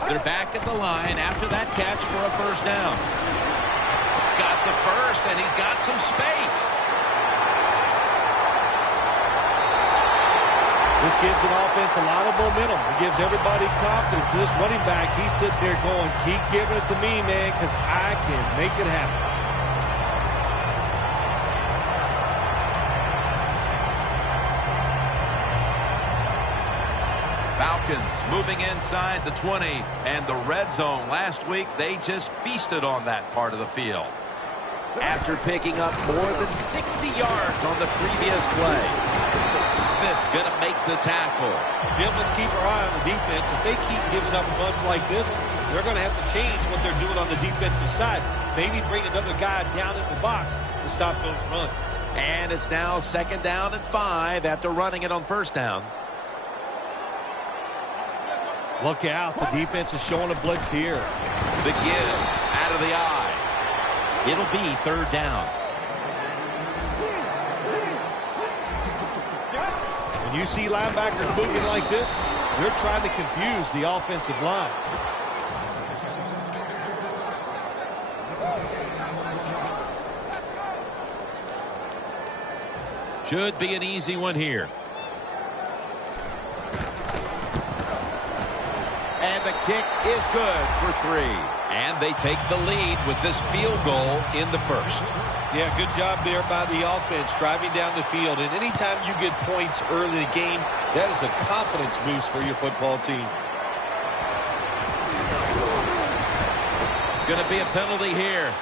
They're back at the line after that catch for a first down. Got the first, and he's got some space. This gives an offense a lot of momentum. It gives everybody confidence. This running back, he's sitting there going, keep giving it to me, man, because I can make it happen. Falcons moving inside the 20, and the red zone last week, they just feasted on that part of the field. After picking up more than 60 yards on the previous play, Smith's going to make the tackle. Jim, let's keep our eye on the defense. If they keep giving up runs like this, they're going to have to change what they're doing on the defensive side. Maybe bring another guy down in the box to stop those runs. And it's now 2nd down and 5 after running it on 1st down. Look out. The defense is showing a blitz here. The give out of the eye. It'll be 3rd down. When you see linebackers moving like this, they're trying to confuse the offensive line. Should be an easy one here. And the kick is good for 3. And they take the lead with this field goal in the 1st. Yeah, good job there by the offense driving down the field. And anytime you get points early in the game, that is a confidence boost for your football team. Going to be a penalty here.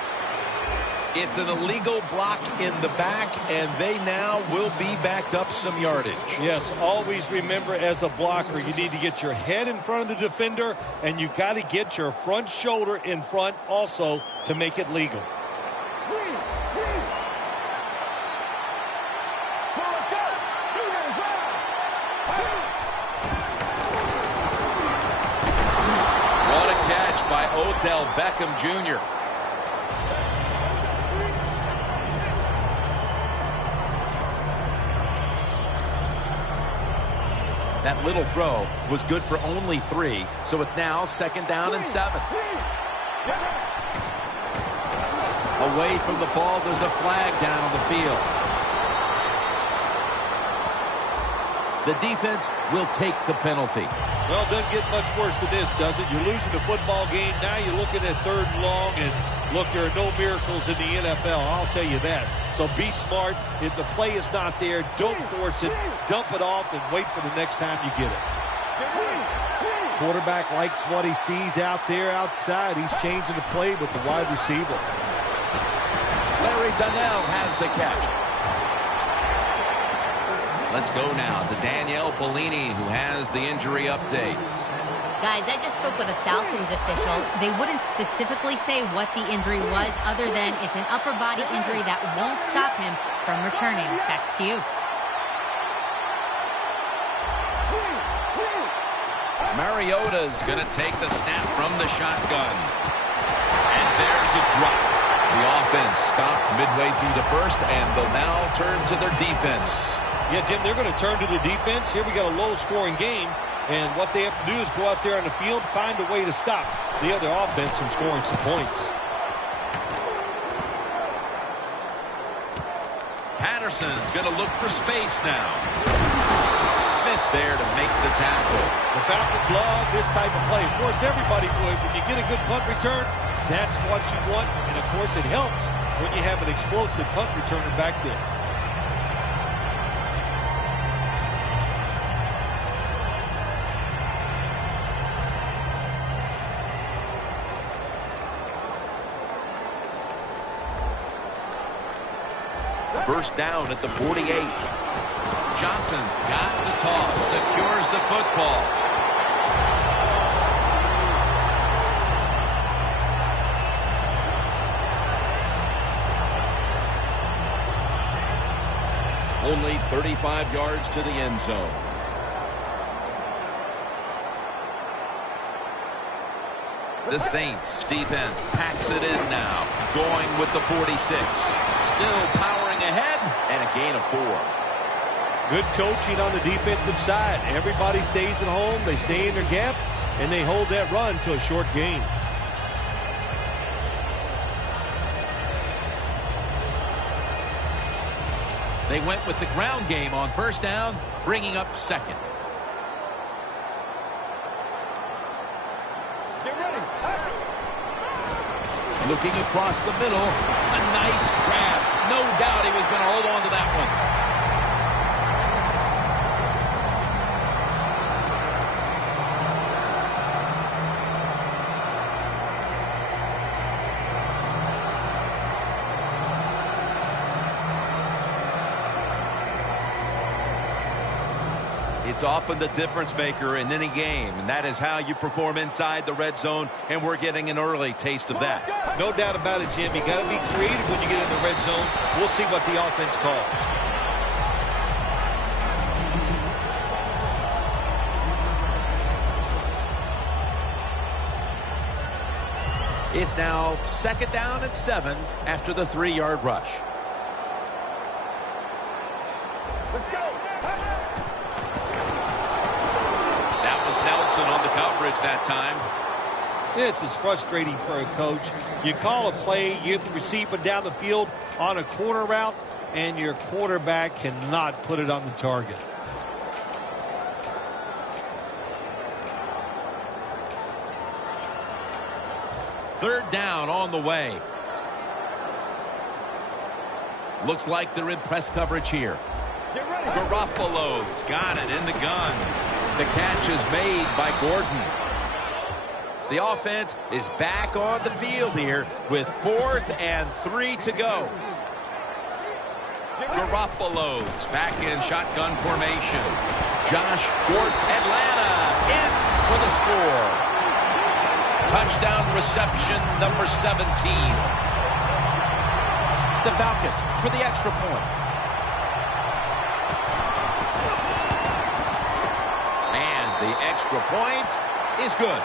It's an illegal block in the back, and they now will be backed up some yardage. Yes, always remember as a blocker, you need to get your head in front of the defender, and you got to get your front shoulder in front also to make it legal. What a catch by Odell Beckham Jr. That little throw was good for only 3, so it's now 2nd down and 7. Away from the ball, there's a flag down on the field. The defense will take the penalty. Well, it doesn't get much worse than this, does it? You're losing the football game. Now you're looking at 3rd and long, and look, there are no miracles in the NFL. I'll tell you that. So be smart. If the play is not there, don't force it. Dump it off and wait for the next time you get it. Quarterback likes what he sees out there outside. He's changing the play with the wide receiver. Larry Donnell has the catch. Let's go now to Danielle Bellini, who has the injury update. Guys, I just spoke with a Falcons official. They wouldn't specifically say what the injury was other than it's an upper body injury that won't stop him from returning. Back to you. Mariota's going to take the snap from the shotgun. And there's a drop. The offense stopped midway through the 1st, and they'll now turn to their defense. Yeah, Jim, they're going to turn to their defense. Here we got a low-scoring game. And what they have to do is go out there on the field, find a way to stop the other offense from scoring some points. Patterson's going to look for space now. Smith's there to make the tackle. The Falcons love this type of play. Of course, everybody would. When you get a good punt return, that's what you want. And, of course, it helps when you have an explosive punt returner back there. First down at the 48. Johnson's got the toss, secures the football. Only 35 yards to the end zone. The Saints defense packs it in now, going with the 46. Still powering ahead, and a gain of 4. Good coaching on the defensive side. Everybody stays at home. They stay in their gap, and they hold that run to a short gain. They went with the ground game on first down, bringing up second. Looking across the middle, a nice grab. No doubt he was going to hold on to that one. It's often the difference maker in any game, and that is how you perform inside the red zone, and we're getting an early taste of that. No doubt about it, Jim. You got to be creative when you get in the red zone. We'll see what the offense calls. It's now 2nd down and 7 after the 3-yard rush. Let's go. Nelson on the coverage that time. This is frustrating for a coach. You call a play, you get the receiver down the field on a corner route, and your quarterback cannot put it on the target. Third down on the way. Looks like they're in press coverage here. Garoppolo's got it in the gun. The catch is made by Gordon. The offense is back on the field here with 4th and 3 to go. Garoppolo's back in shotgun formation. Josh Gordon, Atlanta, in for the score. Touchdown reception number 17. The Falcons for the extra point. The extra point is good.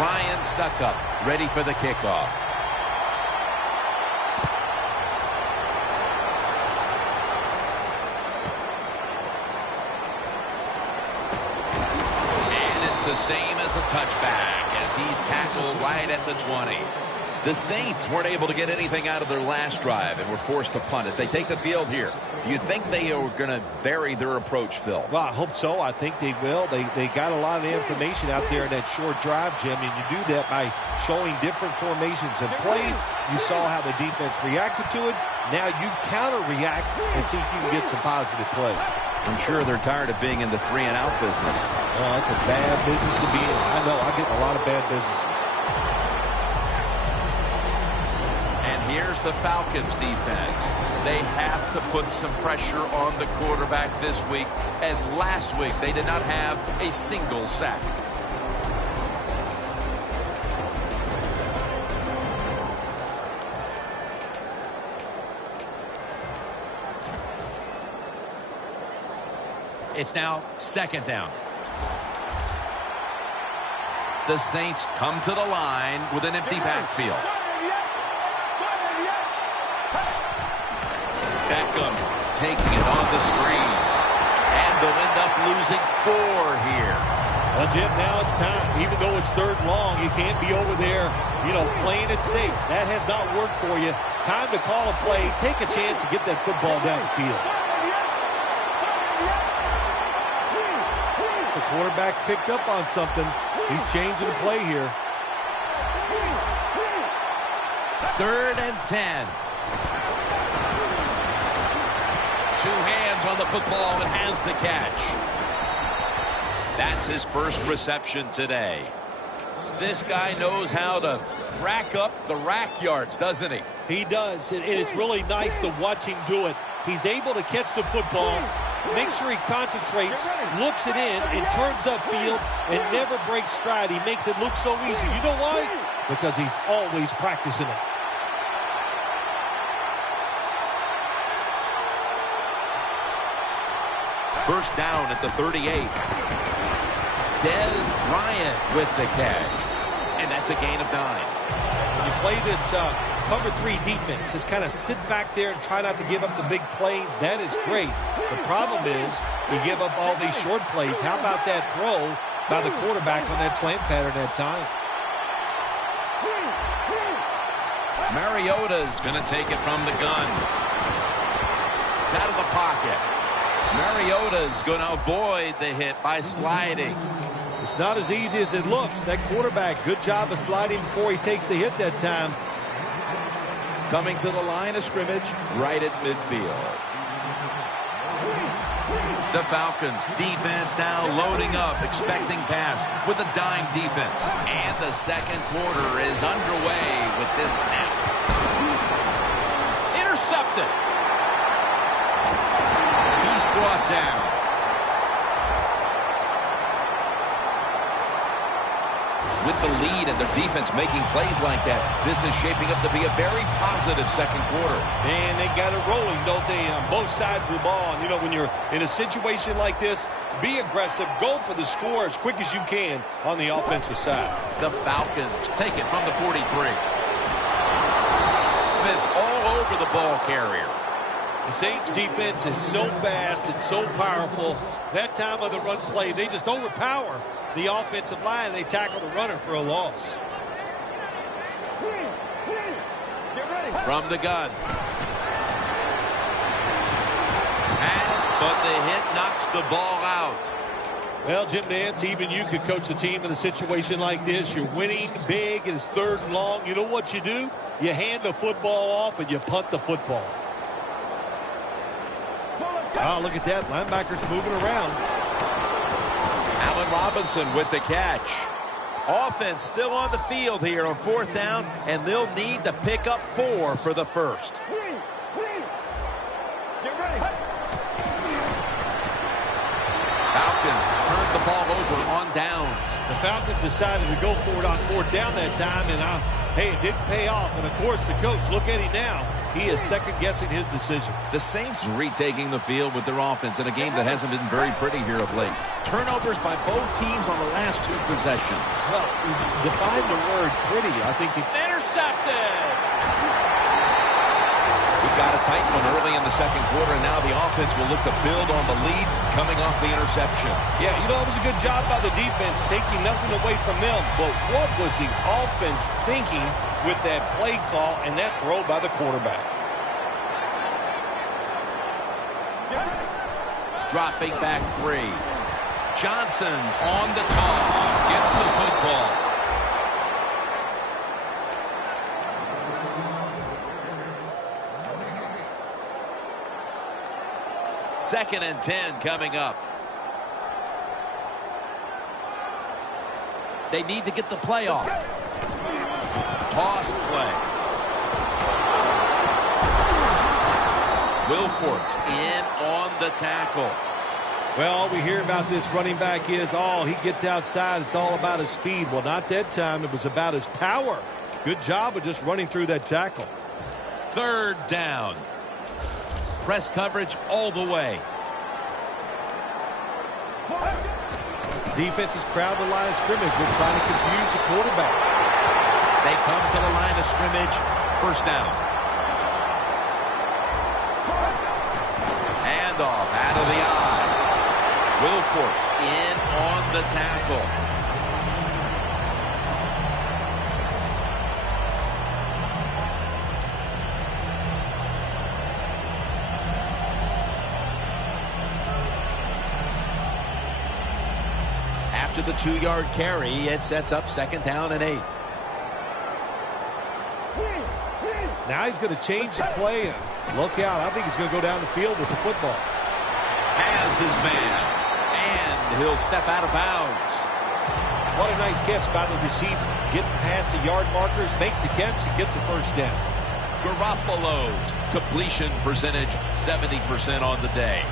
Ryan Suckup ready for the kickoff. And it's the same as a touchback as he's tackled right at the 20. The Saints weren't able to get anything out of their last drive and were forced to punt as they take the field here. Do you think they are going to vary their approach, Phil? Well, I hope so. I think they will. They got a lot of information out there in that short drive, Jim, and you do that by showing different formations and plays. You saw how the defense reacted to it. Now you counter-react and see if you can get some positive play. I'm sure they're tired of being in the 3-and-out business. Oh, it's a bad business to be in. I know. I get a lot of bad businesses. Here's the Falcons defense. They have to put some pressure on the quarterback this week, as last week they did not have a single sack. It's now 2nd down. The Saints come to the line with an empty backfield. Beckham is taking it on the screen. And they'll end up losing 4 here. Well, Jim, now it's time. Even though it's 3rd and long, you can't be over there, playing it safe. That has not worked for you. Time to call a play, take a chance to get that football down the field. The quarterback's picked up on something. He's changing the play here. 3rd and 10. 2 hands on the football and has the catch. That's his first reception today. This guy knows how to rack up the rack yards, doesn't he? He does, and it's really nice to watch him do it. He's able to catch the football, make sure he concentrates, looks it in, and turns upfield and never breaks stride. He makes it look so easy. You know why? Because he's always practicing it. First down at the 38. Dez Bryant with the catch. And that's a gain of 9. When you play this cover 3 defense, just kind of sit back there and try not to give up the big play. That is great. The problem is you give up all these short plays. How about that throw by the quarterback on that slant pattern that time. Mariota's going to take it from the gun. Out of the pocket. Mariota's going to avoid the hit by sliding. It's not as easy as it looks. That quarterback, good job of sliding before he takes the hit that time. Coming to the line of scrimmage, right at midfield. The Falcons defense now loading up, expecting pass with a dime defense. And the second quarter is underway with this snap. Intercepted. He's brought down. With the lead and their defense making plays like that, this is shaping up to be a very positive second quarter. And they got it rolling, don't they, on both sides of the ball. And, you know, when you're in a situation like this, be aggressive. Go for the score as quick as you can on the offensive side. The Falcons take it from the 43. Smith's all over the ball carrier. The Saints defense is so fast and so powerful. That time of the run play, they just overpower the offensive line. They tackle the runner for a loss. From the gun. But the hit knocks the ball out. Well, Jim Nance, even you could coach a team in a situation like this. You're winning big. It's 3rd and long. You know what you do? You hand the football off and you punt the football. Oh, look at that. Linebacker's moving around. Allen Robinson with the catch. Offense still on the field here on 4th down, and they'll need to pick up 4 for the first. Falcons turned the ball over on downs. The Falcons decided to go for it on 4th down that time, and hey, it didn't pay off. And, of course, the coach, look at him now. He is second-guessing his decision. The Saints retaking the field with their offense in a game that hasn't been very pretty here of late. Turnovers by both teams on the last 2 possessions. Well, define the word pretty. I think it intercepted. We've got a tight one early in the second quarter, and now the offense will look to build on the lead coming off the interception. Yeah, you know, it was a good job by the defense, taking nothing away from them. But what was the offense thinking with that play call and that throw by the quarterback? Dropping back 3. Johnson's on the toss, gets the football. Second and 10 coming up. They need to get the play off. Toss play. Wilfork's in on the tackle. Well, all we hear about this running back is, he gets outside. It's all about his speed. Well, not that time. It was about his power. Good job of just running through that tackle. 3rd down. Press coverage all the way. Defense is crowded the line of scrimmage. They're trying to confuse the quarterback. They come to the line of scrimmage. 1st down. Handoff out of the eye. Wilfork's in on the tackle. After the 2-yard carry, it sets up 2nd down and 8. Now he's going to change the play. And look out. I think he's going to go down the field with the football. Has his man. And he'll step out of bounds. What a nice catch by the receiver. Getting past the yard markers, makes the catch, and gets a 1st down. Garoppolo's completion percentage, 70% on the day.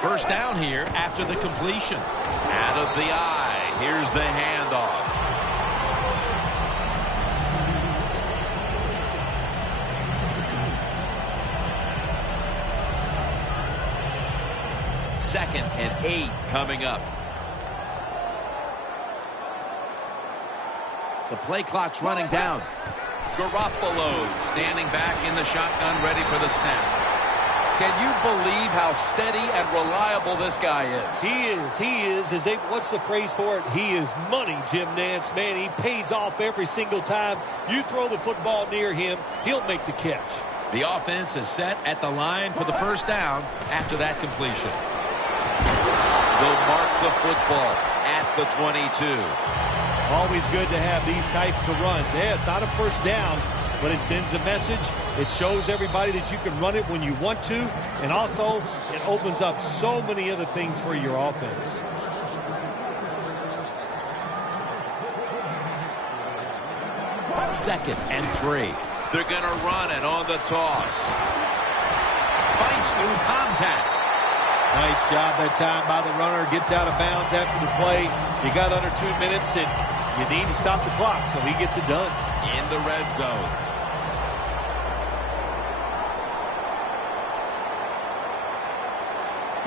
First down here after the completion. Out of the eye. Here's the handoff. Second and 8 coming up. The play clock's running down. Garoppolo standing back in the shotgun, ready for the snap. Can you believe how steady and reliable this guy is? He is. He is. What's the phrase for it? He is money, Jim Nance. Man, he pays off every single time. You throw the football near him, he'll make the catch. The offense is set at the line for the first down after that completion. They'll mark the football at the 22. Always good to have these types of runs. Yeah, it's not a first down, but it sends a message. It shows everybody that you can run it when you want to, and also it opens up so many other things for your offense. Second and 3. They're going to run it on the toss. Fights through contact. Nice job that time by the runner. Gets out of bounds after the play. You got under 2 minutes, and you need to stop the clock, so he gets it done. In the red zone.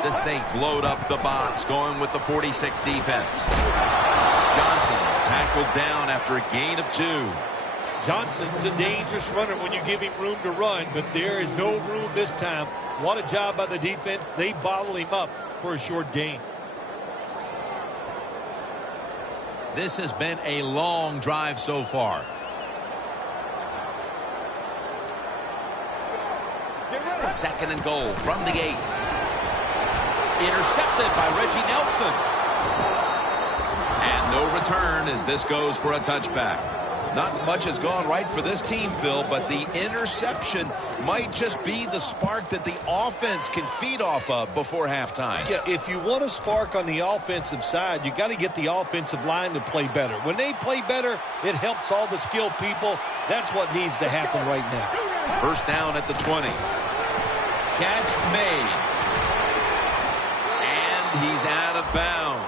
The Saints load up the box, going with the 46 defense. Johnson's tackled down after a gain of 2. Johnson's a dangerous runner when you give him room to run, but there is no room this time. What a job by the defense. They bottle him up for a short gain. This has been a long drive so far. Second and goal from the 8. Intercepted by Reggie Nelson. And no return as this goes for a touchback. Not much has gone right for this team, Phil, but the interception might just be the spark that the offense can feed off of before halftime. Yeah, if you want a spark on the offensive side, you got to get the offensive line to play better. When they play better, it helps all the skilled people. That's what needs to happen right now. First down at the 20. Catch made. And he's out of bounds.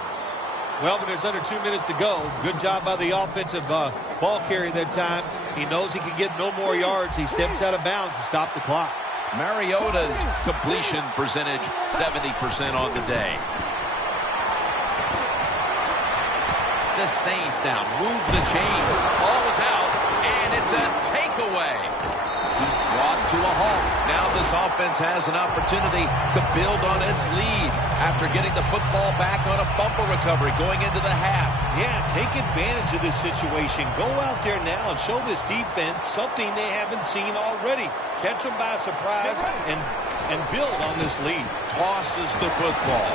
Well, but there's under 2 minutes to go. Good job by the offensive ball carrier that time. He knows he can get no more yards. He steps out of bounds to stop the clock. Mariota's completion percentage, 70% on the day. The Saints now move the chains. Ball is out, and it's a takeaway. He's brought to a halt. Now this offense has an opportunity to build on its lead after getting the football back on a fumble recovery going into the half. Yeah, take advantage of this situation. Go out there now and show this defense something they haven't seen already. Catch them by surprise and build on this lead. Tosses the football.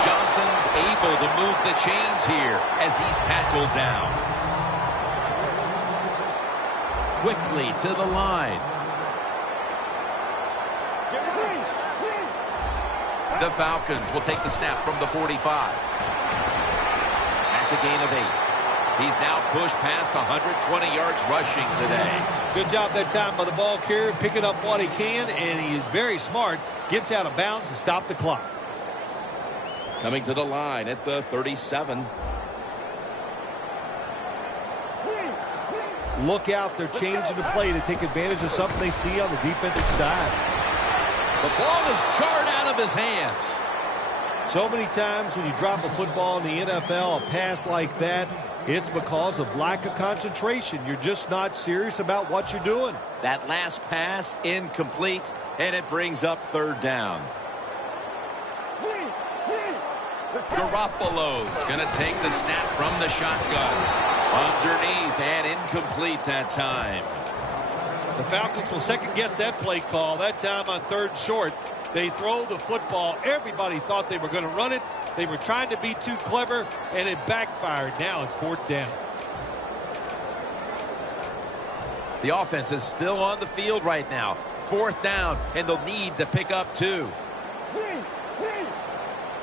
Johnson's able to move the chains here as he's tackled down. Quickly to the line. The Falcons will take the snap from the 45. That's a gain of 8. He's now pushed past 120 yards rushing today. Good job that time by the ball carrier, picking up what he can, and he is very smart. Gets out of bounds to stop the clock. Coming to the line at the 37. Look out, they're changing the play to take advantage of something they see on the defensive side. The ball is jarred out of his hands. So many times when you drop a football in the NFL, a pass like that, it's because of lack of concentration. You're just not serious about what you're doing. That last pass incomplete, and it brings up third down. Garoppolo's going to take the snap from the shotgun. Underneath and incomplete that time. The Falcons will second-guess that play call. That time on third short, they throw the football. Everybody thought they were going to run it. They were trying to be too clever, and it backfired. Now it's fourth down. The offense is still on the field right now. Fourth down, and they'll need to pick up 2.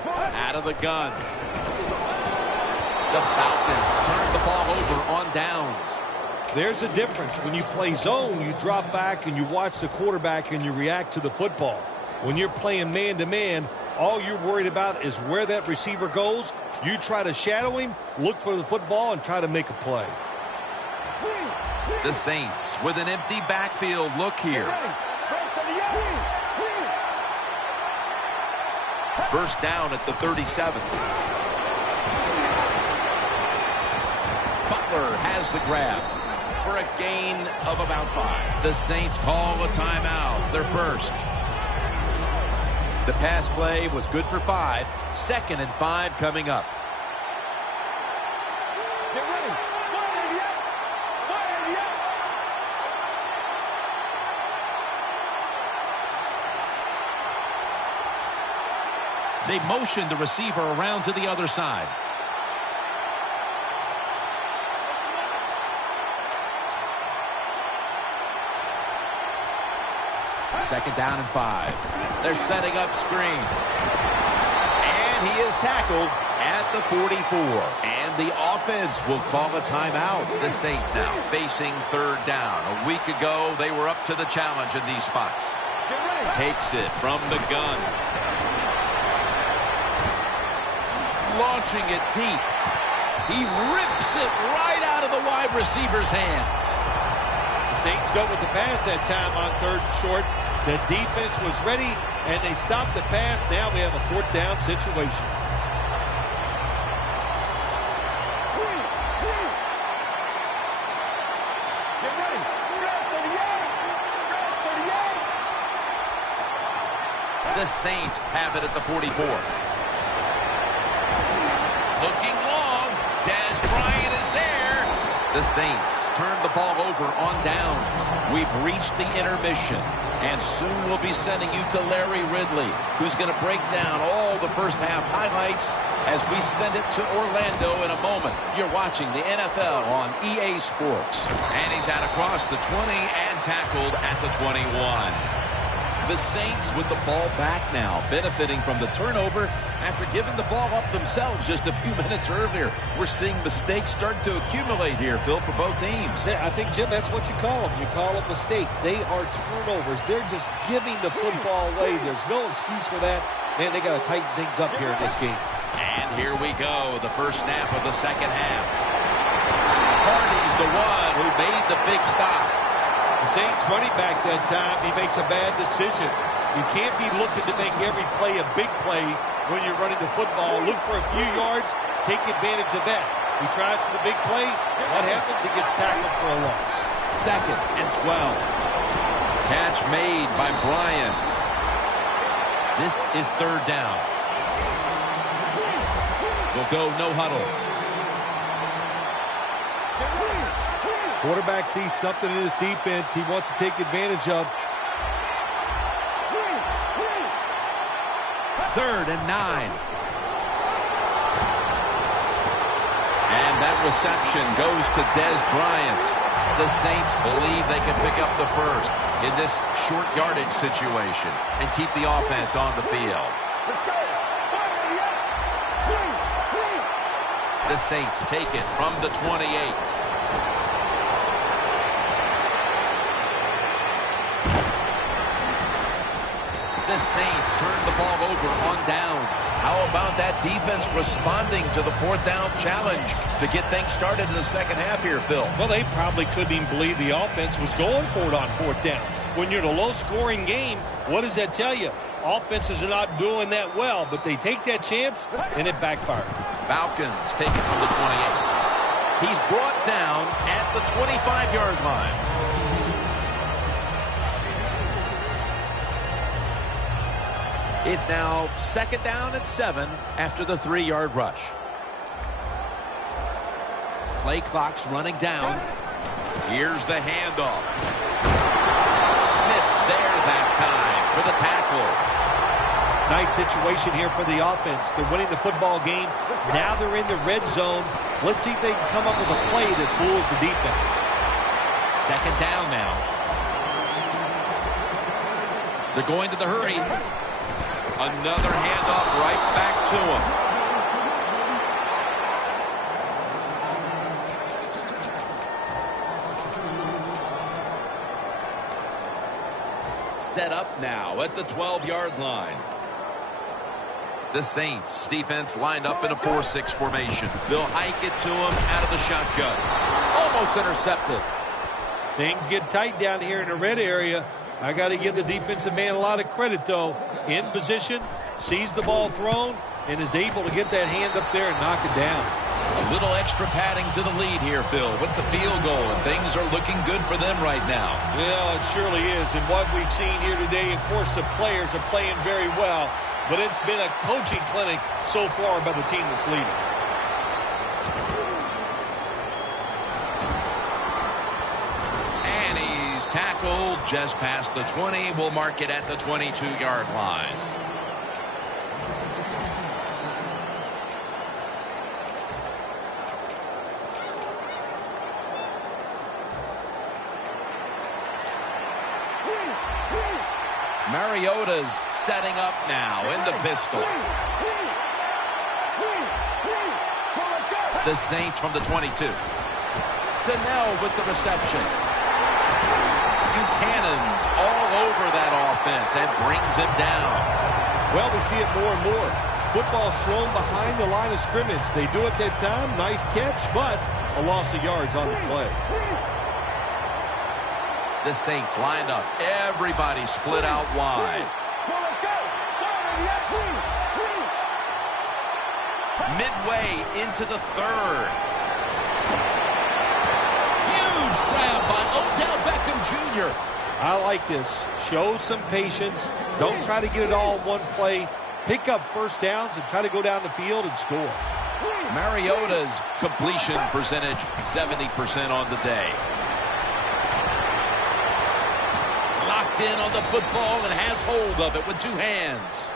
Out of the gun. The Falcons turn the ball over on downs. There's a difference. When you play zone, you drop back and you watch the quarterback and you react to the football. When you're playing man-to-man, all you're worried about is where that receiver goes. You try to shadow him, look for the football, and try to make a play. The Saints with an empty backfield look here. First down at the 37. Butler has the grab. for a gain of about 5. The Saints call a timeout, their first. The pass play was good for 5. 2nd and 5 coming up. Get ready. They motion the receiver around to the other side. Second down and 5. They're setting up screen. And he is tackled at the 44. And the offense will call a timeout. The Saints now facing 3rd down. A week ago, they were up to the challenge in these spots. Takes it from the gun. Launching it deep. He rips it right out of the wide receiver's hands. The Saints go with the pass that time on 3rd and short. The defense was ready, and they stopped the pass. Now we have a 4th down situation. Get ready. 38. The Saints have it at the 44. Looking long. Dez Bryant is there. The Saints turn the ball over on downs. We've reached the intermission. And soon we'll be sending you to Larry Ridley, who's going to break down all the first half highlights as we send it to Orlando in a moment. You're watching the NFL on EA Sports. And he's out across the 20 and tackled at the 21. The Saints with the ball back now, benefiting from the turnover after giving the ball up themselves just a few minutes earlier. We're seeing mistakes start to accumulate here, Phil, for both teams. I think, Jim, that's what you call them. You call them mistakes. They are turnovers. They're just giving the football away. There's no excuse for that. Man, they got to tighten things up here in this game. And here we go, the first snap of the second half. Hardy's the one who made the big stop. The Saints running back that time, he makes a bad decision. You can't be looking to make every play a big play when you're running the football. Look for a few yards, take advantage of that. He tries for the big play. What happens? He gets tackled for a loss. 2nd and 12. Catch made by Bryant. This is 3rd down. We'll go no huddle. Quarterback sees something in his defense he wants to take advantage of. 3rd and 9. And that reception goes to Dez Bryant. The Saints believe they can pick up the first in this short yardage situation and keep the offense on the field. Let's go. The Saints take it from the 28. The Saints turn the ball over on downs. How about that defense responding to the 4th down challenge to get things started in the second half here, Phil? Well, they probably couldn't even believe the offense was going for it on 4th down. When you're in a low-scoring game, what does that tell you? Offenses are not doing that well, but they take that chance, and it backfired. Falcons take it from the 28. He's brought down at the 25-yard line. It's now 2nd down and 7 after the 3-yard rush. Play clock's running down. Here's the handoff. Smith's there that time for the tackle. Nice situation here for the offense. They're winning the football game. Now they're in the red zone. Let's see if they can come up with a play that fools the defense. 2nd down now. They're going to the hurry. Another handoff right back to him. Set up now at the 12-yard line. The Saints defense lined up in a 4-6 formation. They'll hike it to him out of the shotgun. Almost intercepted. Things get tight down here in the red area. I got to give the defensive man a lot of credit, though. In position, sees the ball thrown, and is able to get that hand up there and knock it down. A A little extra padding to the lead here, Phil, with the field goal, and things are looking good for them right now. Yeah, it surely is. And what we've seen here today, of course, the players are playing very well, but it's been a coaching clinic so far by the team that's leading. And he's tackled just past the 20. We'll mark it at the 22-yard line. Mariota's setting up now in the pistol. The Saints from the 22. Donnell with the reception. Buchanan's all over that offense and brings him down. Well, we see it more and more. Football's thrown behind the line of scrimmage. They do it that time. Nice catch, but a loss of yards on the play. The Saints lined up. Everybody split out wide. Midway into the third. Huge grab by Odell Beckham Jr. I like this. Show some patience. Don't try to get it all in one play. Pick up first downs and try to go down the field and score. Mariota's completion percentage, 70% on the day. Locked in on the football and has hold of it with two hands.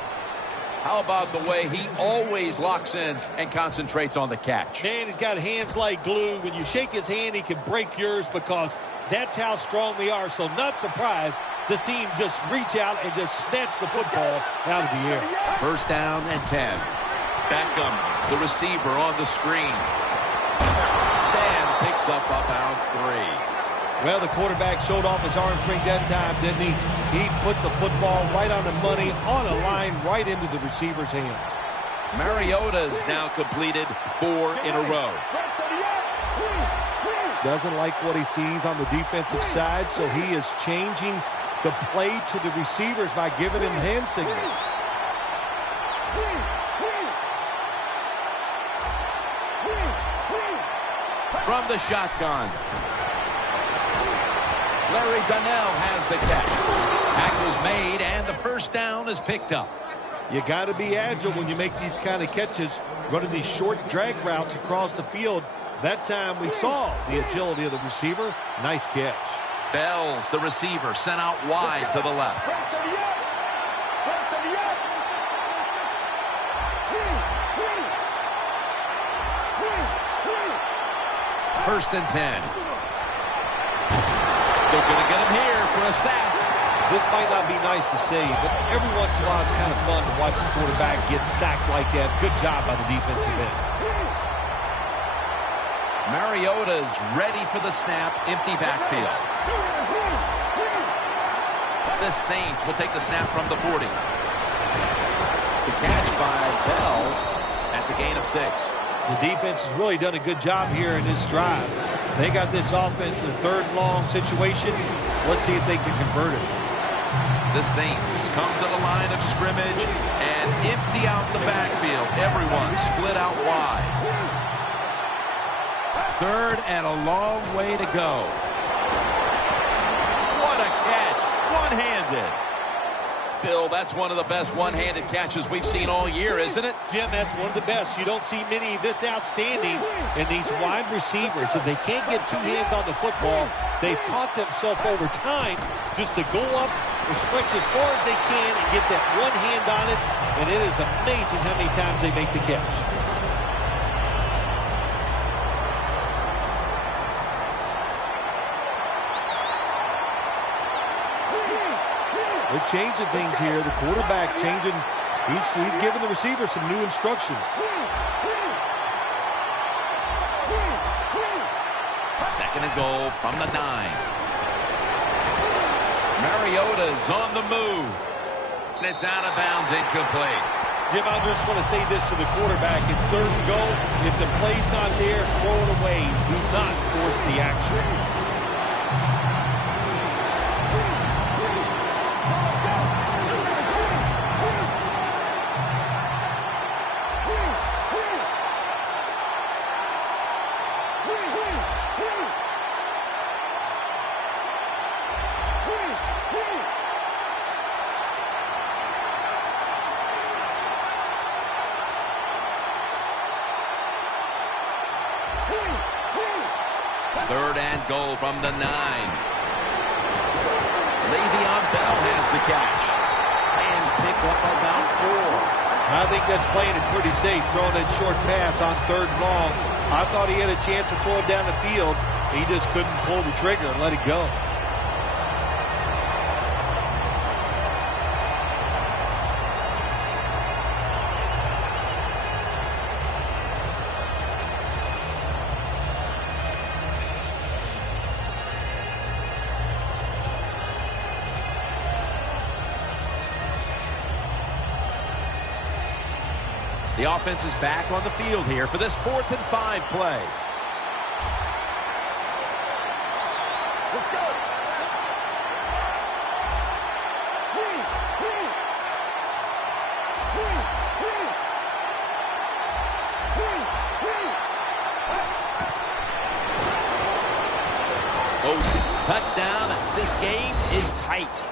How about the way he always locks in and concentrates on the catch? Man, he's got hands like glue. When you shake his hand, he can break yours because that's how strong they are. So not surprised to see him just reach out and just snatch the football out of the air. First down and 10. Beckham, the receiver on the screen. Dan picks up about 3. Well, the quarterback showed off his arm strength that time, didn't he? He put the football right on the money, on a line, right into the receiver's hands. Mariota's now completed 4 in a row. Doesn't like what he sees on the defensive side, so he is changing the play to the receivers by giving him hand signals. From the shotgun. Larry Donnell has the catch. Tackle's made, and the first down is picked up. You got to be agile when you make these kind of catches, running these short drag routes across the field. That time we saw the agility of the receiver. Nice catch. Bells, the receiver, sent out wide to the left. First and 10. They're going to get him here for a sack. This might not be nice to say, but every once in a while it's kind of fun to watch the quarterback get sacked like that. Good job by the defensive end. Mariota's ready for the snap. Empty backfield. The Saints will take the snap from the 40. The catch by Bell. That's a gain of 6. The defense has really done a good job here in this drive. They got this offense in a third and long situation. Let's see if they can convert it. The Saints come to the line of scrimmage and empty out the backfield. Everyone split out wide. Third and a long way to go. What a catch. One-handed. Phil, that's one of the best one-handed catches we've seen all year, isn't it? Jim, that's one of the best. You don't see many this outstanding in these wide receivers. If they can't get two hands on the football, they've taught themselves over time just to go up and stretch as far as they can and get that one hand on it, and it is amazing how many times they make the catch. They're changing things here. The quarterback changing. He's giving the receiver some new instructions. Second and goal from the 9. Mariota's on the move. And it's out of bounds, incomplete. Jim, I just want to say this to the quarterback. It's third and goal. If the play's not there, throw it away. Do not force the action. goal from the 9. Le'Veon Bell has the catch. And pick up about 4. I think that's playing it pretty safe, throwing that short pass on 3rd and long. I thought he had a chance to throw it down the field. He just couldn't pull the trigger and let it go. The offense is back on the field here for this 4th and 5 play. Let's go. Touchdown. This game is tight.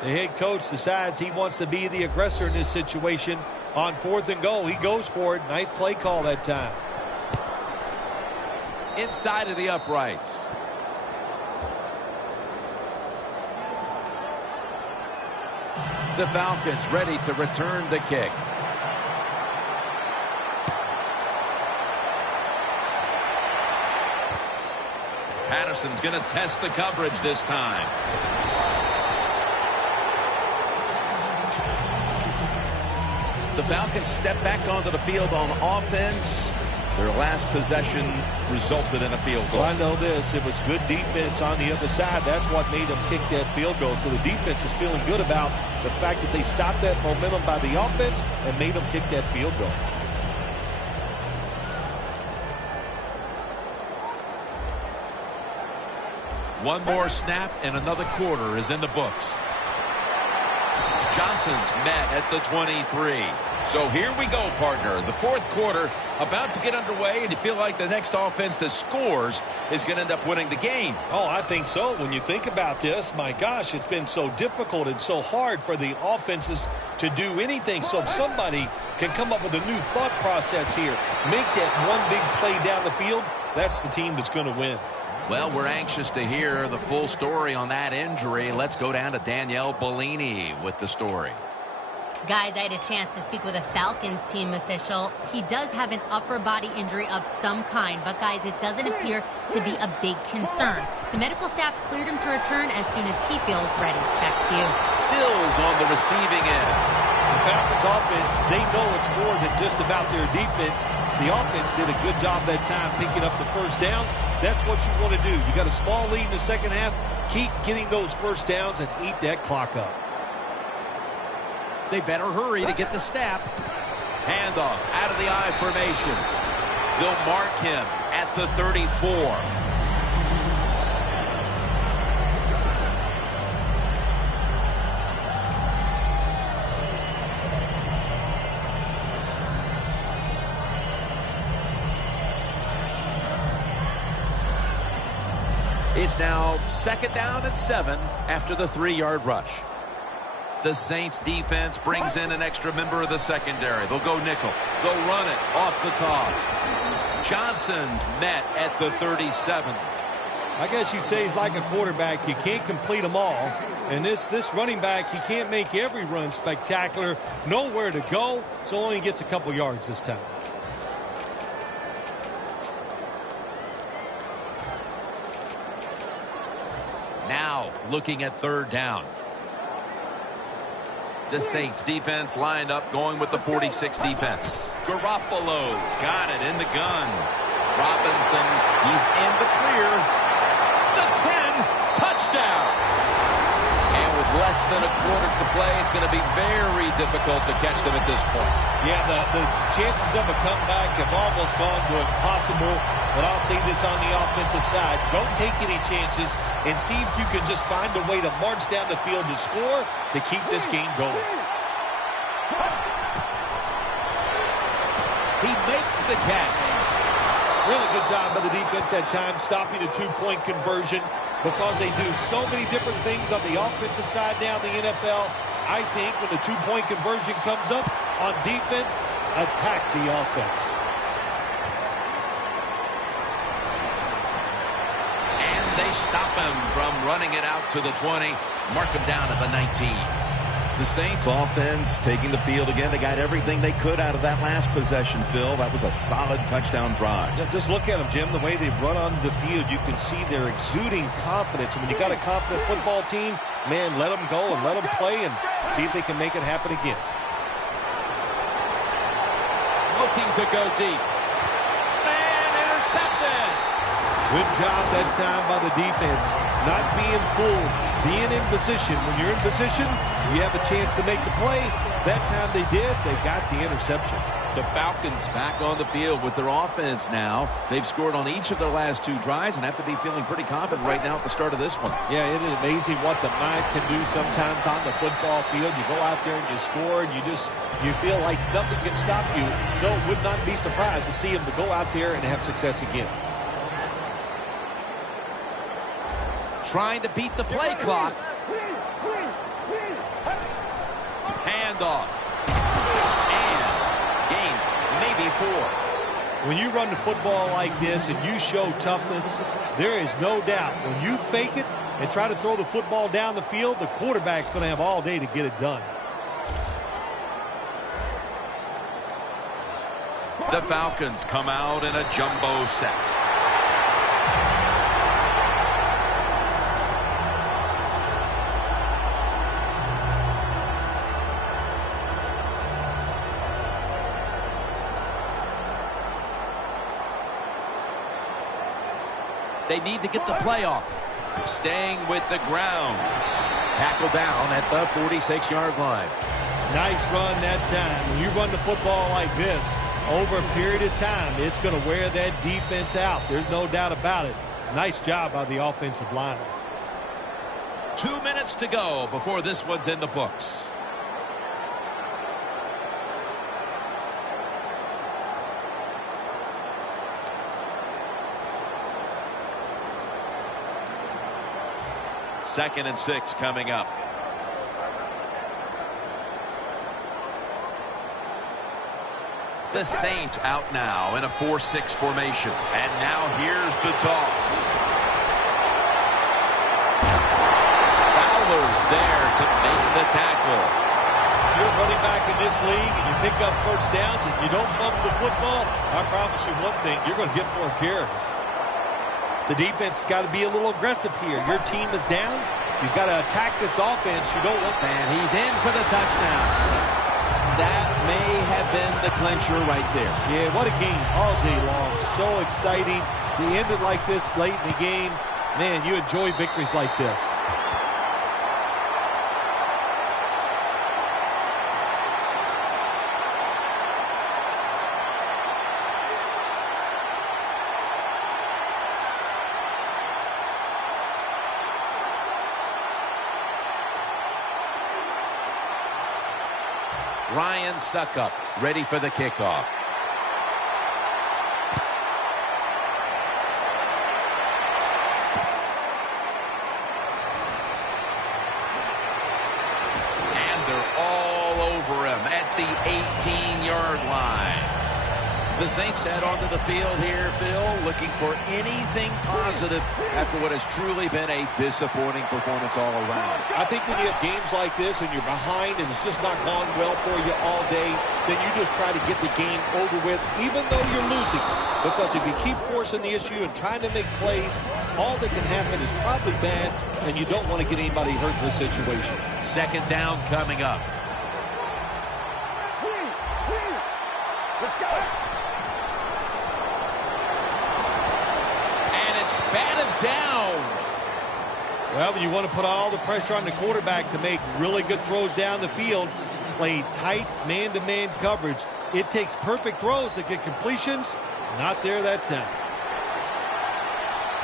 The head coach decides he wants to be the aggressor in this situation. On 4th and goal, he goes for it. Nice play call that time. Inside of the uprights. The Falcons ready to return the kick. Patterson's going to test the coverage this time. The Falcons step back onto the field on offense. Their last possession resulted in a field goal. Well, I know this. It was good defense on the other side. That's what made them kick that field goal. So the defense is feeling good about the fact that they stopped that momentum by the offense and made them kick that field goal. One more snap and another quarter is in the books. Johnson's met at the 23. So here we go, partner. The 4th quarter about to get underway, and you feel like the next offense that scores is going to end up winning the game. Oh, I think so. When you think about this, my gosh, it's been so difficult and so hard for the offenses to do anything. So if somebody can come up with a new thought process here, make that one big play down the field, that's the team that's going to win. Well, we're anxious to hear the full story on that injury. Let's go down to Danielle Bellini with the story. Guys, I had a chance to speak with a Falcons team official. He does have an upper body injury of some kind, but guys, it doesn't appear to be a big concern. The medical staff's cleared him to return as soon as he feels ready. Back to you. Stills on the receiving end. The Falcons offense, they know it's more than just about their defense. The offense did a good job that time picking up the first down. That's what you want to do. You got a small lead in the second half. Keep getting those first downs and eat that clock up. They better hurry to get the snap. Handoff out of the I formation. They'll mark him at the 34. It's now 2nd down and 7 after the 3-yard rush. The Saints defense brings in an extra member of the secondary. They'll go nickel. They'll run it off the toss. Johnson's met at the 37. I guess you'd say he's like a quarterback. You can't complete them all. And this running back, he can't make every run spectacular. Nowhere to go, so only gets a couple yards this time. Now looking at 3rd down. The Saints defense lined up going with the 46 defense. Garoppolo's got it in the gun. Robinson's, he's in the clear. The 10, touchdown. And with less than a quarter to play, it's going to be very difficult to catch them at this point. Yeah, the chances of a comeback have almost gone to impossible. But I'll say this on the offensive side. Don't take any chances and see if you can just find a way to march down the field to score to keep this game going. He makes the catch. Really good job by the defense at times stopping a 2-point conversion because they do so many different things on the offensive side now in the NFL. I think when the 2-point conversion comes up on defense, attack the offense. they stop him from running it out to the 20. Mark him down at the 19. The Saints offense taking the field again. They got everything they could out of that last possession, Phil. That was a solid touchdown drive. Yeah, just look at them, Jim. The way they run onto the field, you can see they're exuding confidence. And when you got a confident football team, man, let them go and let them play and see if they can make it happen again. Looking to go deep. And intercepted. Good job that time by the defense. Not being fooled, being in position. When you're in position, you have a chance to make the play. That time they did. They got the interception. The Falcons back on the field with their offense now. They've scored on each of their last 2 drives and have to be feeling pretty confident right now at the start of this one. Yeah, it is amazing what the mind can do sometimes on the football field. You go out there and you score and you feel like nothing can stop you. So would not be surprised to see him to go out there and have success again. Trying to beat the play clock. Handoff. And gains maybe 4. When you run the football like this and you show toughness, there is no doubt when you fake it and try to throw the football down the field, the quarterback's going to have all day to get it done. The Falcons come out in a jumbo set. They need to get the play off. Staying with the ground. Tackle down at the 46-yard line. Nice run that time. When you run the football like this, over a period of time, it's going to wear that defense out. There's no doubt about it. Nice job by the offensive line. 2 minutes to go before this one's in the books. Second and 6 coming up. The Saints out now in a 4-6 formation. And now here's the toss. Fowler's there to make the tackle. If you're running back in this league and you pick up first downs and you don't fumble the football, I promise you one thing, you're going to get more carries. The defense has got to be a little aggressive here. Your team is down. You've got to attack this offense. You don't want... And he's in for the touchdown. That may have been the clincher right there. Yeah, what a game all day long. So exciting to end it like this late in the game. Man, you enjoy victories like this. Ryan Suckup ready for the kickoff. And they're all over him at the 18-yard line. The Saints head onto the field here, Phil, looking for anything positive after what has truly been a disappointing performance all around. I think when you have games like this and you're behind and it's just not gone well for you all day, then you just try to get the game over with, even though you're losing. Because if you keep forcing the issue and trying to make plays, all that can happen is probably bad, and you don't want to get anybody hurt in this situation. Second down coming up. Let's go. Batted down. Well, when you want to put all the pressure on the quarterback to make really good throws down the field, play tight man-to-man coverage, it takes perfect throws to get completions. Not there that time.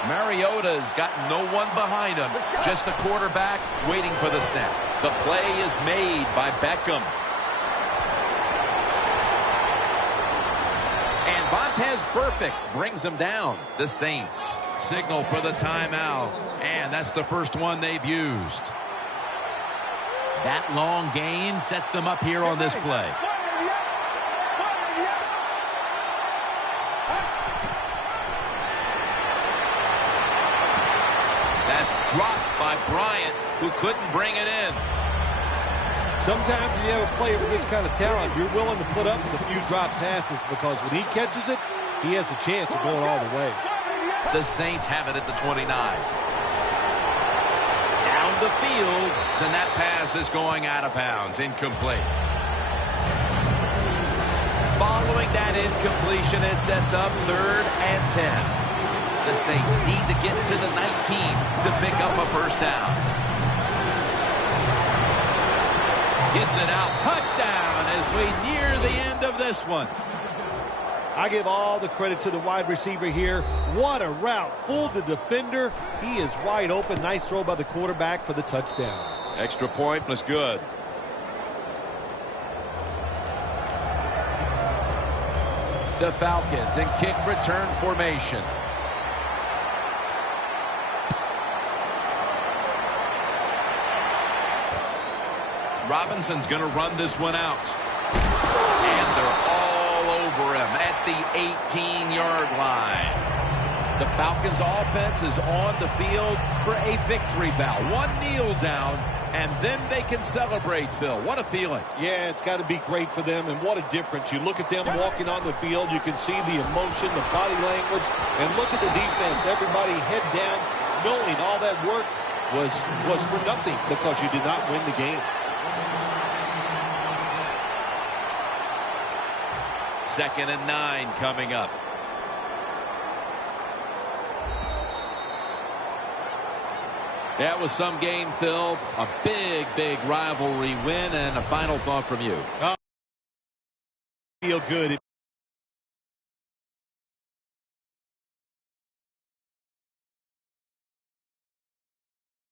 Mariota's got no one behind him. Just the quarterback waiting for the snap. The play is made by Beckham. And Vontez Burfict brings him down. The Saints signal for the timeout. And that's the first one they've used. That long gain sets them up here on this play. That's dropped by Bryant, who couldn't bring it in. Sometimes when you have a player with this kind of talent, you're willing to put up with a few drop passes because when he catches it, he has a chance of going all the way. The Saints have it at the 29. Down the field, and that pass is going out of bounds, incomplete. Following that incompletion, it sets up 3rd and 10. The Saints need to get to the 19 to pick up a first down. Gets it out. Touchdown as we near the end of this one. I give all the credit to the wide receiver here. What a route. Fooled the defender. He is wide open. Nice throw by the quarterback for the touchdown. Extra point was good. The Falcons in kick return formation. Robinson's going to run this one out. And they're all over him at the 18-yard line. The Falcons offense is on the field for a victory bow. One kneel down, and then they can celebrate, Phil. What a feeling. Yeah, it's got to be great for them, and what a difference. You look at them walking on the field, you can see the emotion, the body language, and look at the defense. Everybody head down, knowing all that work was for nothing because you did not win the game. 2nd and 9 coming up. That was some game, Phil. A big rivalry win, and a final thought from you. Feel good.